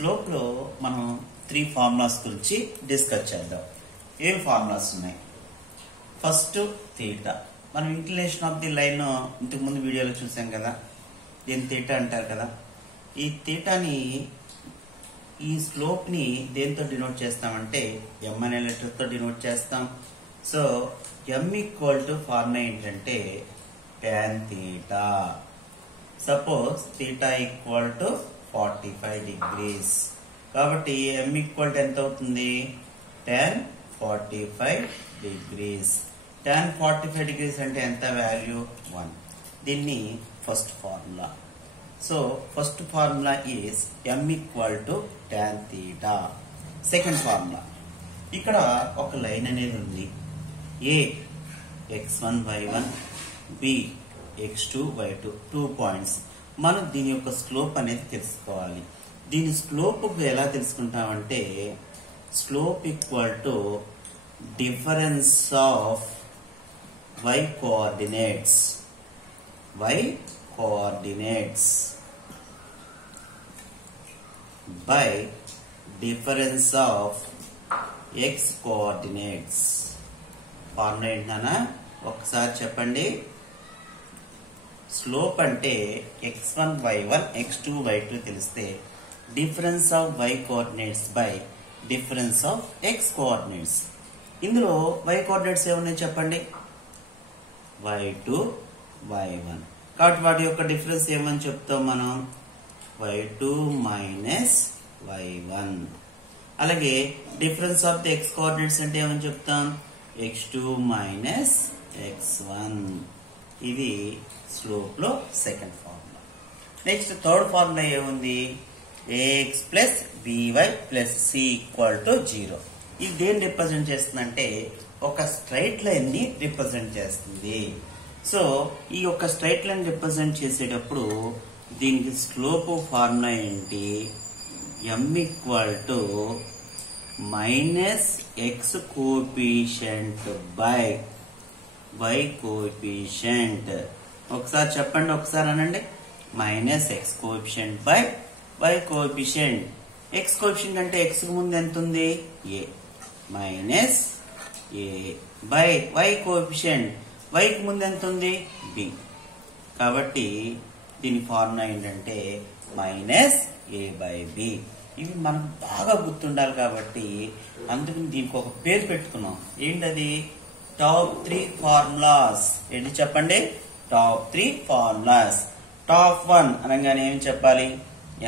Slope లో మనం 3 formulas గురించి డిస్కస్ చేద్దాం. ఏం ఫార్ములాస్ ఉన్నాయి? First theta. మనం ఇంక్లినేషన్ ఆఫ్ ది లైన్ ఇంతకు ముందు వీడియోలో చూసాం కదా, దీని థీటా అంటారు కదా. ఈ థీటాని ఈ స్లోప్ ని దేంతో డినోట్ చేస్తామంటే ఎం అనే లెటర్ తో డినోట్ చేస్తాం. So M equal to formula ఏంటంటే tan theta. Suppose theta equal to 45 degrees. కాబట్టి ఎం ఈక్వల్ టు ఎంత అవుతుంది? tan 45 degrees. tan 45 degrees అంటే ఎంత వాల్యూ? 1. దీన్ని first formula. So first formula is m equal to tan theta. Second formula, ఇక్కడ ఒక line అనేది ఉంది. a x1 y1, b x2 y2, 2 points. మనం దీని యొక్క స్లోప్ అనేది తెలుసుకోవాలి. దీని స్లోప్ ఎలా తెలుసుకుంటామంటే slope equal to difference of y coordinates by difference of x coordinates. Formula ఏంటన్నా ఒకసారి చెప్పండి. స్లోప్ అంటే x1 y1 x2 y2 తెలిస్తే difference of y coordinates by difference of x coordinates. ఇందులో y కోఆర్డినేట్స్ ఏమున్నాయి చెప్పండి? y2 y1. కాబట్టి వాటి యొక్క డిఫరెన్స్ ఏమని చెప్తాం మనం? y2 minus y1. అలాగే difference of the x coordinates అంటే ఏమని చెప్తాం? x2 minus x1. ఇది స్లోప్ లో second formula. Next third formula ఏముంది? ax plus by plus c equal to 0. ఇది దేన్ని రిప్రజెంట్ చేస్తుందంటే ఒక స్ట్రైట్ లైన్ ని రిప్రజెంట్ చేస్తుంది. సో ఈ యొక్క స్ట్రైట్ లైన్ రిప్రజెంట్ చేసేటప్పుడు దీనికి స్లోప్ ఫార్ములా ఏంటి? m equal to minus X coefficient by y coefficient. ఒకసారి చెప్పండి, ఒకసారి అనండి. Minus X coefficient by y coefficient. X coefficient అంటే ఎక్స్ కు ముందు ఎంత ఉంది? a minus a by y coefficient. y కు ముందు ఎంత ఉంది? b. కాబట్టి దీని ఫార్ములా ఏంటంటే మైనస్ a బై b. ఇవి మనకు బాగా గుర్తుండాలి కాబట్టి అందుకని దీనికి ఒక పేరు పెట్టుకున్నాం. ఏంటది? Top 3 formulas. ఏంటి చెప్పండి? Top 3 formulas. టాప్ 1 అనగానే ఏం చెప్పాలి?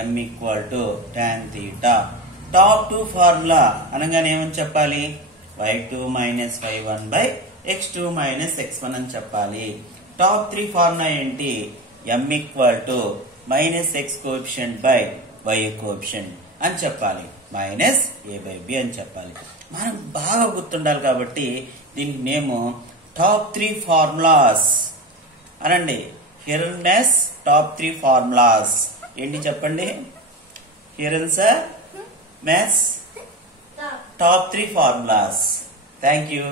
m equal to tan theta. Top 2 formula అనగానే ఏమని చెప్పాలి? y2 minus y1 by x2 minus x1 అని చెప్పాలి. టాప్ 3 ఫార్ములా ఏంటి? m equal to minus X coefficient by y coefficient అని చెప్పాలి. మైనస్ a బై b అని చెప్పాలి. మనం బాగా గుర్తుండాలి కాబట్టి దీనికి నేము టాప్ 3 ఫార్ములాస్ అనండి. హియర్ నెస్ టాప్ 3 ఫార్ములాస్ ఏంటి చెప్పండి? Here sir mess top 3 formulas. Thank you.